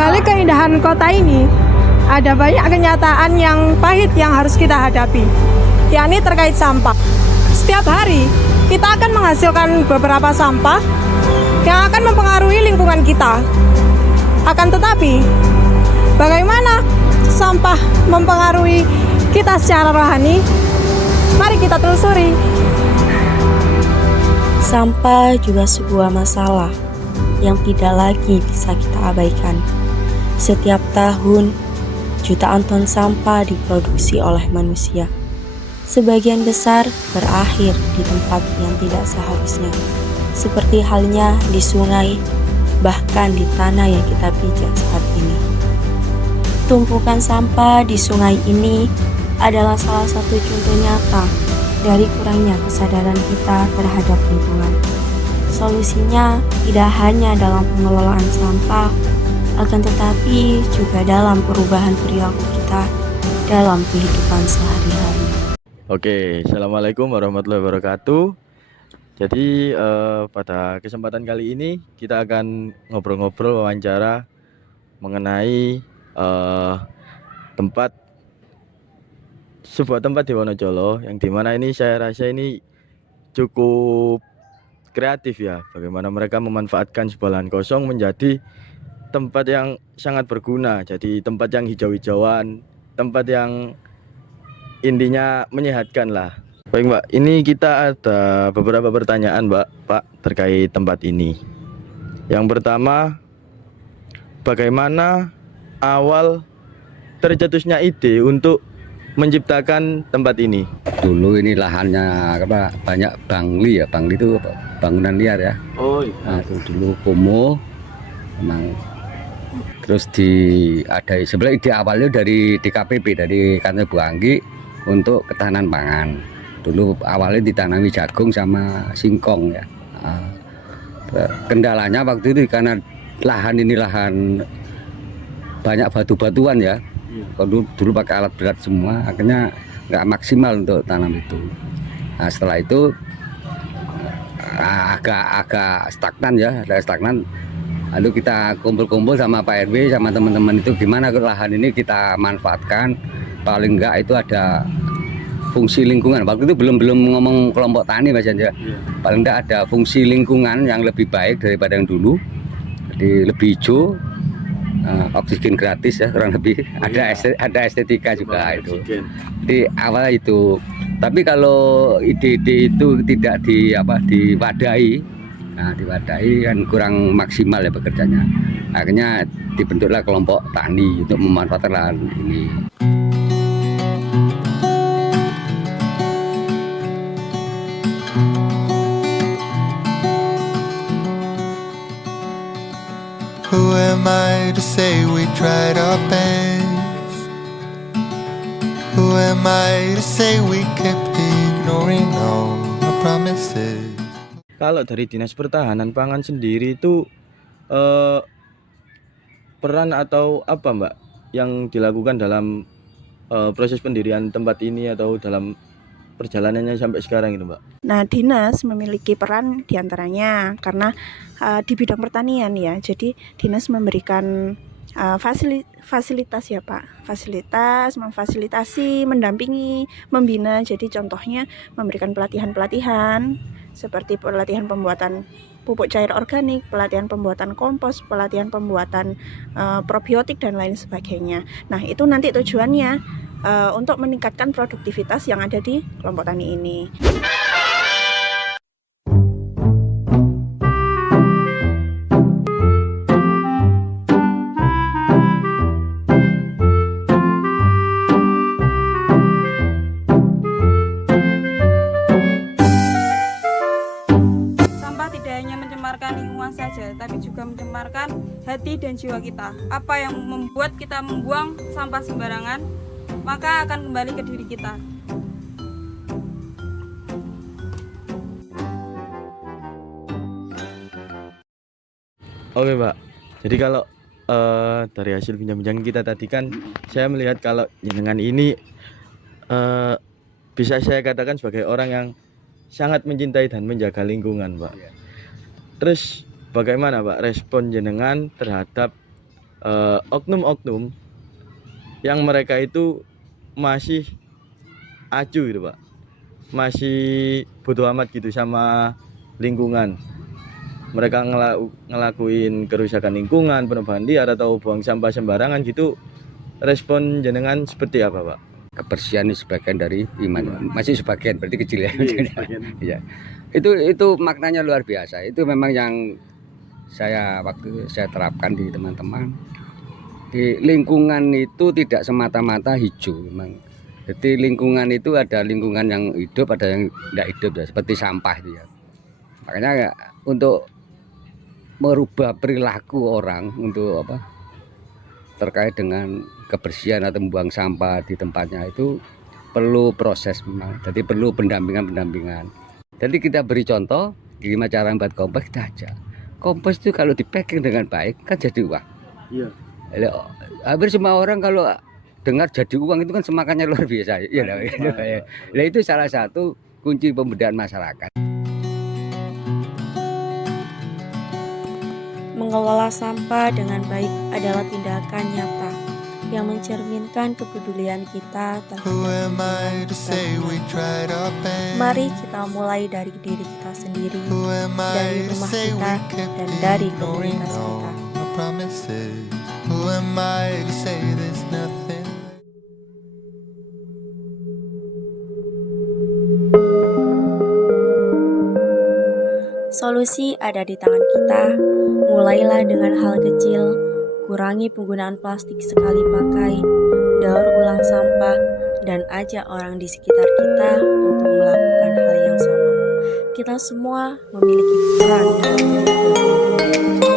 balik keindahan kota ini, ada banyak kenyataan yang pahit yang harus kita hadapi, yakni terkait sampah. Setiap hari, kita akan menghasilkan beberapa sampah yang akan mempengaruhi lingkungan kita. Akan tetapi, bagaimana sampah mempengaruhi kita secara rohani? Mari kita telusuri. Sampah juga sebuah masalah yang tidak lagi bisa kita abaikan. Setiap tahun, jutaan ton sampah diproduksi oleh manusia. Sebagian besar berakhir di tempat yang tidak seharusnya, seperti halnya di sungai, bahkan di tanah yang kita pijak saat ini. Tumpukan sampah di sungai ini adalah salah satu contoh nyata dari kurangnya kesadaran kita terhadap lingkungan. Solusinya tidak hanya dalam pengelolaan sampah, akan tetapi juga dalam perubahan perilaku kita dalam kehidupan sehari-hari. Oke, assalamualaikum warahmatullahi wabarakatuh. Jadi pada kesempatan kali ini kita akan ngobrol-ngobrol wawancara mengenai sebuah tempat di Wonocolo, yang dimana ini saya rasa ini cukup kreatif ya, bagaimana mereka memanfaatkan sebuah lahan kosong menjadi tempat yang sangat berguna. Jadi tempat yang hijau-hijauan, tempat yang intinya menyehatkan lah. Baik Mbak, ini kita ada beberapa pertanyaan Pak terkait tempat ini. Yang pertama, bagaimana awal tercetusnya ide untuk menciptakan tempat ini? Dulu ini lahannya banyak bangli ya, bangli itu bangunan liar ya. Oh iya. Nah, itu dulu kumuh, memang terus diadai. Sebenarnya ide awalnya dari DKPP, dari kantor Bu Anggi untuk ketahanan pangan. Dulu awalnya ditanami jagung sama singkong ya. Nah, kendalanya waktu itu karena lahan ini lahan banyak batu-batuan ya. Kalau dulu pakai alat berat semua, akhirnya nggak maksimal untuk tanam itu. Nah, setelah itu agak stagnan ya, agak stagnan. Lalu kita kumpul-kumpul sama Pak RW sama teman-teman itu, gimana lahan ini kita manfaatkan, paling enggak itu ada fungsi lingkungan. Waktu itu belum ngomong kelompok tani Mas Janja. Paling enggak ada fungsi lingkungan yang lebih baik daripada yang dulu. Jadi lebih hijau. Oksigen gratis ya kurang lebih, ada estetika juga itu. Jadi awalnya itu, tapi kalau ide-ide itu tidak diwadahi, diwadahi kan kurang maksimal ya bekerjanya. Akhirnya dibentuklah kelompok tani untuk memanfaatkan lahan ini. Who am I to say we tried our best? Who am I to say we kept ignoring all the promises? Kalau dari Dinas Pertahanan Pangan sendiri itu peran atau apa Mbak yang dilakukan dalam proses pendirian tempat ini atau dalam perjalanannya sampai sekarang itu Mbak? Nah, dinas memiliki peran diantaranya karena di bidang pertanian ya. Jadi dinas memberikan fasilitas ya Pak, fasilitas, memfasilitasi, mendampingi, membina. Jadi contohnya memberikan pelatihan-pelatihan seperti pelatihan pembuatan pupuk cair organik, pelatihan pembuatan kompos, pelatihan pembuatan probiotik dan lain sebagainya. Nah, itu nanti tujuannya untuk meningkatkan produktivitas yang ada di kelompok tani ini. Sampah tidak hanya mencemarkan lingkungan saja, tapi juga mencemarkan hati dan jiwa kita. Apa yang membuat kita membuang sampah sembarangan, maka akan kembali ke diri kita. Oke Pak, jadi kalau dari hasil bincang-bincang kita tadi kan saya melihat kalau jenengan ini bisa saya katakan sebagai orang yang sangat mencintai dan menjaga lingkungan Pak. Terus bagaimana Pak respon jenengan terhadap oknum-oknum yang mereka itu masih acuh gitu Pak, masih bodoh amat gitu sama lingkungan. Mereka ngelakuin kerusakan lingkungan, penebangan liar atau buang sampah sembarangan gitu. Respon jenengan seperti apa Pak? Kebersihan ini sebagian dari iman, masih sebagian, berarti kecil ya. Iya. Itu maknanya luar biasa. Itu memang yang waktu saya terapkan di teman-teman. Di lingkungan itu tidak semata-mata hijau memang. Jadi lingkungan itu ada lingkungan yang hidup, ada yang tidak hidup ya, seperti sampah itu ya. Makanya ya, untuk merubah perilaku orang untuk apa terkait dengan kebersihan atau membuang sampah di tempatnya itu perlu proses memang. Jadi perlu pendampingan. Jadi kita beri contoh gimana cara membuat kompos, kita aja. Kompos itu kalau di packing dengan baik kan jadi uang. Iya. Hampir semua orang kalau dengar jadi uang itu kan semakannya luar biasa. Iya, nah, itu salah satu kunci pemberdayaan masyarakat. Mengelola sampah dengan baik adalah tindakan nyata yang mencerminkan kepedulian kita terhadap Who am I to lingkungan say we sekitar. tried our best? Mari kita mulai dari diri kita sendiri, Who am dari I to rumah say kita, we kept dan dari ignoring komunitas kita. all our promises? Who am I to say there's nothing? Solusi ada di tangan kita. Mulailah dengan hal kecil, kurangi penggunaan plastik sekali pakai, daur ulang sampah, dan ajak orang di sekitar kita untuk melakukan hal yang sama. Kita semua memiliki peran dalam membentuk lingkungan.